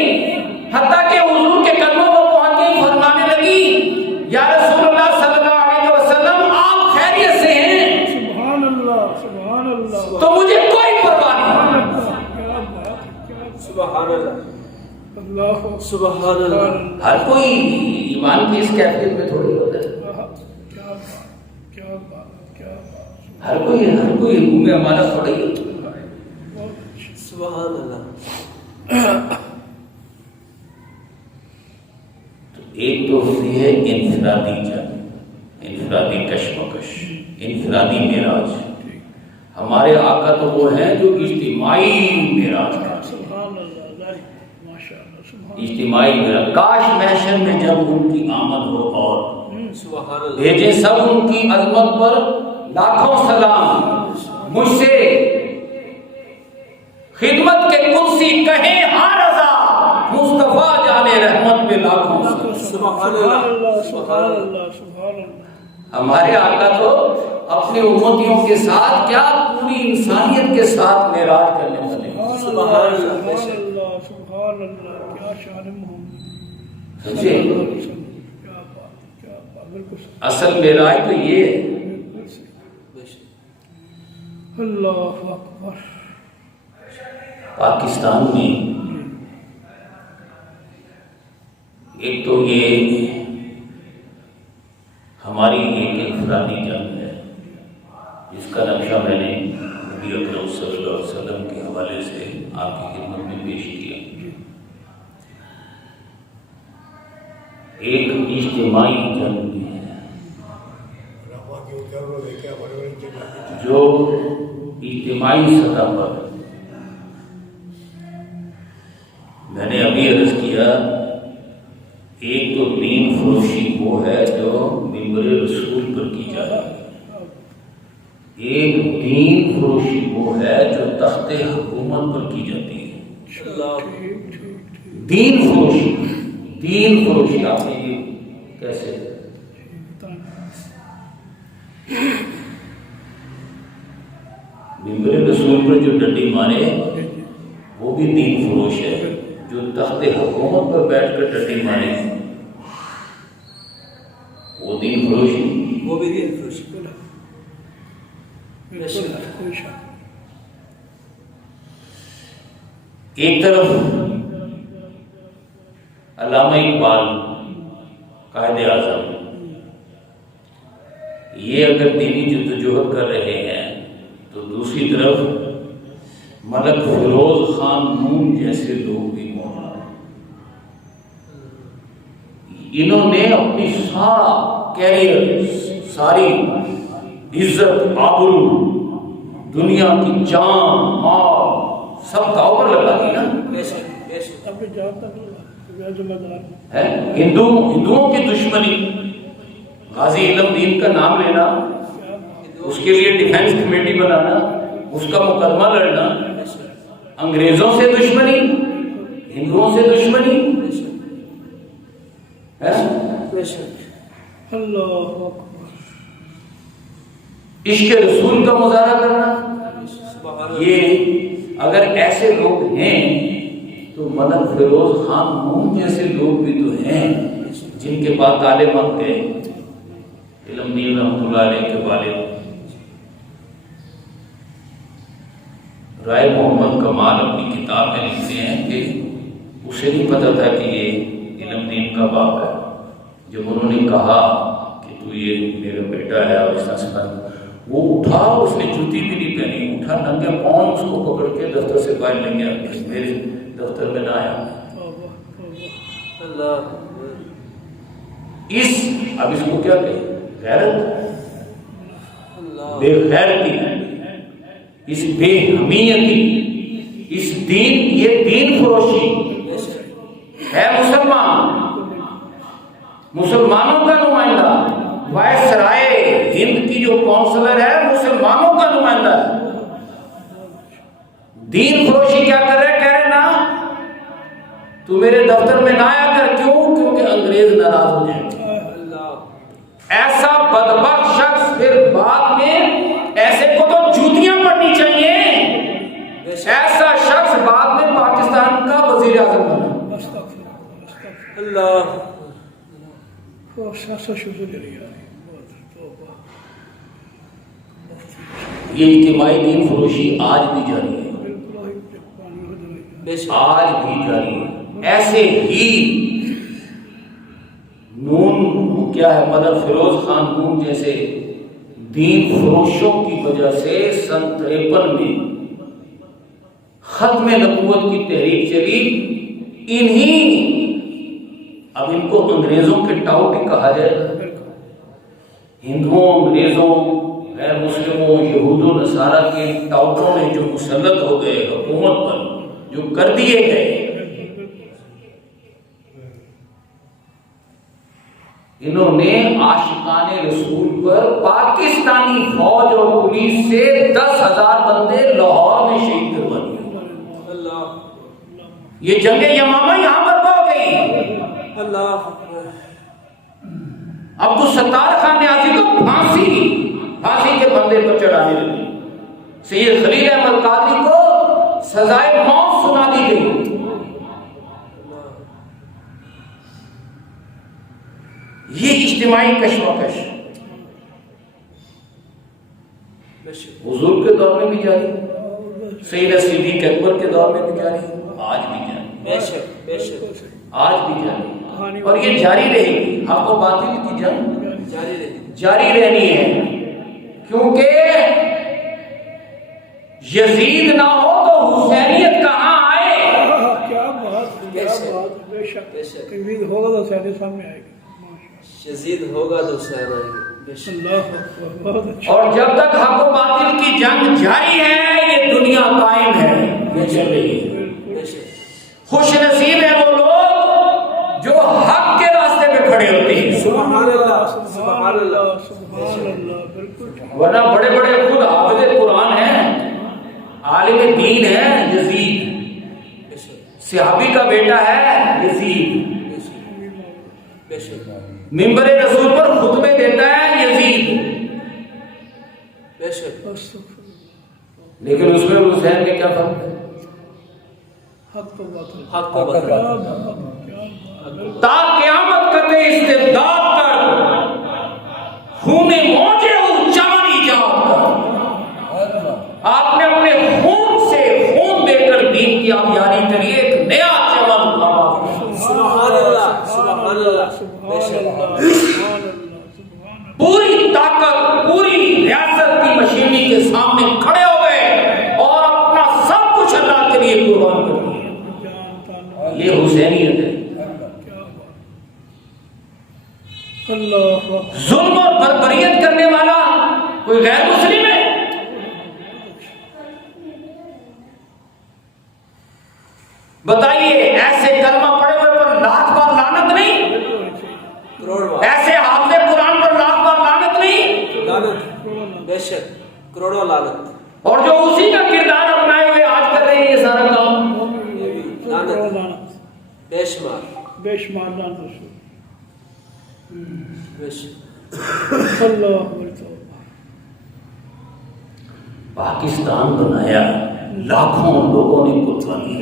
حتیٰ کہ حضور کے قدموں پر پہنچ گئی, فرمانے لگی یا رسول اللہ صلی اللہ علیہ وسلم آپ خیریت سے ہیں. سبحان اللہ, سبحان اللہ. تو مجھے کوئی پرواہ نہیں. سبحان اللہ, اللہ سبحان اللہ. ہر کوئی ایمان کی اس کیفیت میں تھوڑی ہوتا ہے. کیا بات, کیا بات, کیا بات. ہر کوئی حکم ہمارا تھوڑا ہی ہوتا ہے. سبحان اللہ. تو ایک تو ہوتی ہے انفرادی جنگ, انفرادی کشمکش, انفرادی معراج. ہمارے آقا تو وہ ہیں جو اجتماعی معراج کرتے ہیں. سبحان اللہ, ماشاء اللہ, سبحان اجتماعی معراج. کاش محشر میں جب ان کی آمد ہو اور سبحان اللہ. بھیجے سب ان کی عظمت پر لاکھوں سلام. مجھ سے خدمت کے قدسی کہیں ہاں رضا, مصطفیٰ جانے رحمت میں لاکھوں سلام. سبحان اللہ, سبحان اللہ, سبحان اللہ. ہمارے آقا تو اپنی امتیوں کے ساتھ کیا پوری انسانیت کے ساتھ معراج کرنے والے. سبحان اللہ, سبحان اللہ, سبحان اللہ. کیا شان محمد. سمجھے, کیا بات, کیا بات. بالکل اصل معراج تو یہ ہے. اللہ اکبر. پاکستان میں ایک تو یہ ہماری ایک انفرادی جنگ ہے جس کا نقشہ میں نے نبی اکرم صلی اللہ علیہ وسلم کے حوالے سے آپ کی خدمت میں پیش کیا. ایک اجتماعی جنگ بھی ہے جو اجتماعی سطح پر. میں نے ابھی عرض کیا ایک تو دین فروشی وہ ہے جو ممبر رسول پر کی جا رہی ہے, ایک دین فروشی وہ ہے جو تخت حکومت پر کی جاتی ہے. دین فروشی, دین فروشی آپ نے یہ کیسے؟ ممبر رسول پر جو ڈنڈی مارے وہ بھی دین فروش ہے, جو تخت حکومت پر بیٹھ کر ڈنڈی مارے وہ دین فروش, وہ بھی دین فروش. بالکل کوئی شک ایک طرف علامہ اقبال قائد اعظم یہ اگر دینی جدوجہد کر رہے ہیں تو دوسری طرف ملک فیروز خان نون جیسے لوگ بھی موجود ہیں. انہوں نے اپنی سارا کیریئر، ساری عزت، آبرو، دنیا کی جان، مال سب داؤ پر لگا دی نا. اپنے جان تک ذمہ دار ہے ہندوؤں کی دشمنی، غازی علم دین کا نام لینا، اس کے لیے ڈیفنس کمیٹی بنانا، اس کا مقدمہ لڑنا، انگریزوں سے دشمنی، ہندوؤں سے دشمنی ہے. اللہ اکبر. عشق رسول کا مظاہرہ کرنا. یہ اگر ایسے لوگ ہیں تو ملک فیروز خان نون جیسے لوگ بھی تو ہیں جن کے بعد کالے مت گئے. علم دین رحمۃ اللہ علیہ کے والد رائے محمد کمال اپنی کتاب میں لکھتے ہیں کہ اسے نہیں پتا تھا کہ یہ علم دین کا باپ ہے. جب انہوں نے کہا کہ تو یہ میرا بیٹا ہے اور اس طرح سے وہ اٹھا، اس نے جوتی بھی نہیں پہنی، اٹھا ننگے پاؤں اس کو پکڑ کے دفتر سے باہر لے گیا. میرے دفتر میں نہ آیا. اب اس کو کیا کہے؟ غیرت، بے غیرتی، اس بے حمیتی، اس دین، یہ دین فروشی ہے. مسلمانوں کا نمائندہ، وائس رائے ہند کی جو کونسلر ہے مسلمانوں کا نمائندہ ہے. دین فروشی کیا کر رہے؟ کہہ رہے نا تو میرے دفتر میں نہ آیا کر. کیوں؟ کیونکہ انگریز ناراض ہو جائیں گے. ایسا بدبخت شخص پھر بعد میں ایسے کو تو جوتیاں پڑنی چاہیے. ایسا شخص بعد میں پاکستان کا وزیر اعظم بنا. اللہ یہ اجتماعی دین فروشی آج بھی جاری ہے، آج بھی جاری ہے. ایسے ہی نون کیا ہے، ملک فیروز خان نون جیسے دین فروشوں کی وجہ سے سن 53 میں ختم نبوت کی تحریک چلی. انہی اب ان کو انگریزوں کے ٹاؤٹ ہی کہا جائے گا. ہندوؤں، انگریزوں، غیر مسلموں، یہود و نصارہ کے ٹاؤٹوں نے جو مسلط ہو گئے حکومت پر، جو کر دیے گئے، انہوں نے عاشقان رسول پر پاکستانی فوج اور پولیس سے 10,000 بندے لاہور میں شہید کروا دیے. یہ جنگ یمامہ یہاں برپا ہو گئی. عبدالستار خان نیازی کو پھانسی کے بندے پر چڑھانے لگی. سید خلیل احمد قادری کو سزائے موت سنا دی گئی. یہ اجتماعی کشمکش حضور کے دور میں بھی جاری، سید صدیق اکبر کے دور میں بھی جاری، آج بھی جاری، آج بھی جاری، اور یہ جاری رہے گی. حق و باطل کی جنگ جاری رہنی ہے. کیونکہ یزید نہ ہو تو حسینیت کہاں آئے؟ کیا بات، بے شک یزید ہوگا تو حسین سامنے آئے گا. یزید ہوگا تو حسین آئے گا. اور جب تک حق و باطل کی جنگ جاری ہے یہ دنیا قائم ہے، یہ چل رہی ہے. خوش نصیب ہیں وہ لوگ جو حق کے راستے پہ کھڑے ہوتے ہیں. سبحان اللہ، سبحان اللہ، سبحان اللہ. بالکل، ورنہ بڑے بڑے خود حافظ قرآن ہیں، عالم دین ہے یزید، صحابی کا بیٹا ہے یزید، منبر رسول پر خطبے دیتا ہے یزید، لیکن اس میں حسین میں کیا فرق ہے؟ حق و باطل، حق و باطل. تا قیامت کرتے استبداد کر خون موجے اور جان ایجاد کر. آپ نے اپنے خون سے خون دے کر دین کی آپ یاری کریے، ایک نیا چمن آپ سبحان اللہ سبحان اللہ بے شک پوری طاقت پوری ریاست کی مشینری کے سامنے کھڑے ہو گئے اور اپنا سب کچھ اللہ کے لیے قربان کر دیا۔ یہ حسینیت ہے۔ ظلم اور بربریت کرنے والا کوئی غیر مسلم ہے؟ بتائیے، ایسے کلمہ پڑے ہوئے پر لاکھ بار لعنت نہیں؟ کروڑ بار ایسے حافظ قرآن پر لاکھ بار لعنت نہیں؟ لعنت، بے شک کروڑوں لعنت، اور جو اسی کا کردار اپنائے ہوئے آج کر رہے ہیں یہ سارا کام، لعنت بے شمار بے شمار لعنت رسول بے شک۔ اللہ علیہ پاکستان بنایا، لاکھوں لوگوں نے قربانی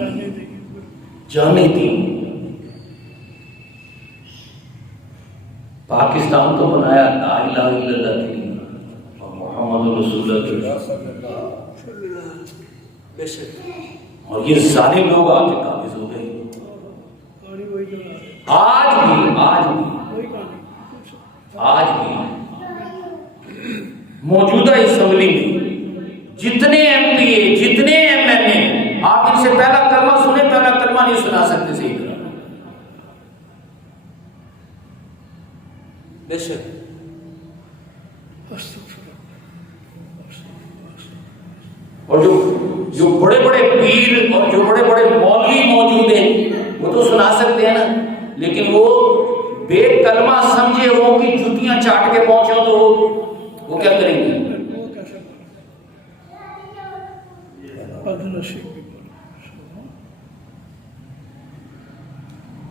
جانے دی۔ پاکستان تو بنایا لا الہ الا اللہ کے لیے اور محمد رسول اللہ کے لیے، بے شک۔ اور یہ سارے لوگ آ کے قابض ہو گئے۔ آج بھی موجودہ اسمبلی میں جتنے ایم پی اے، جتنے ایم ایل اے، آپ ان سے پہلا کلمہ سنیں، پہلا کلمہ نہیں سنا سکتے صحیح طرح۔ بے شک اور جو بڑے بڑے پیر اور جو بڑے بڑے مولوی موجود ہیں وہ تو سنا سکتے ہیں نا، لیکن وہ بے کلمہ سمجھے ہوں کہ جوتیاں چاٹ کے پہنچو تو وہ کیا کریں گے؟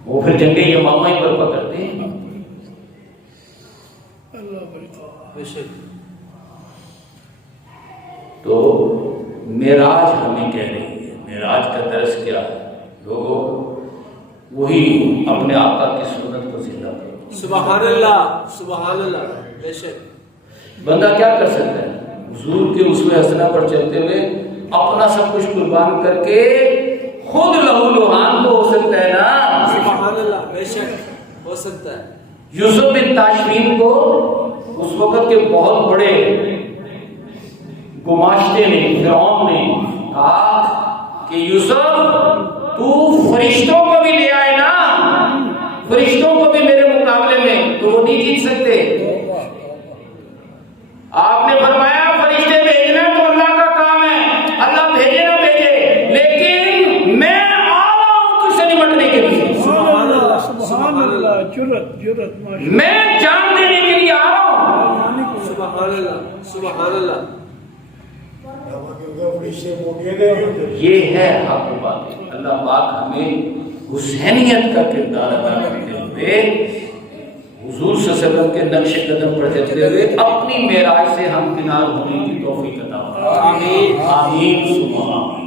وہ پھر جنگے یمامہ ہی برپا کرتے ہیں۔ بے شک۔ تو معراج ہمیں کہہ رہی ہے، معراج کا درس کیا ہے؟ لوگوں وہی اپنے آقا کی سنت کو زندہ کرو۔ سبحان اللہ سبحان اللہ بے شک۔ بندہ کیا کر سکتا ہے؟ حضور کے اسوہ حسنہ پر چلتے ہوئے اپنا سب کچھ قربان کر کے خود لہو لہان تو ہو سکتا ہے نا۔ سبحان اللہ بے شک ہو سکتا ہے۔ یوسف بن تاشفین کو اس وقت کے بہت بڑے گماشتے نے، فرعون نے کہا کہ یوسف تو فرشتوں کو بھی لے آئے نا، فرشتوں کو بھی میرے مقابلے میں، تو وہ نہیں جیت سکتے۔ آپ نے فرمایا فرشتے بھیجنا تو اللہ کا کام ہے، اللہ بھیجے نہ بھیجے، لیکن میں آ رہا ہوں تجھ سے نمٹنے کے لیے، سبحان اللہ سبحان اللہ، جرت میں جان دینے کے لیے آ رہا ہوں۔ سبحان اللہ سبحان اللہ۔ یہ ہے حق بات۔ اللہ پاک ہمیں حسینیت کا کردار ادا کرتے ہوئے، حضور صلی اللہ علیہ وسلم کے نقش قدم پر چلتے ہوئے اپنی معراج سے ہم کنار ہونے کی توفیق عطا فرمائے۔ آمین آمین۔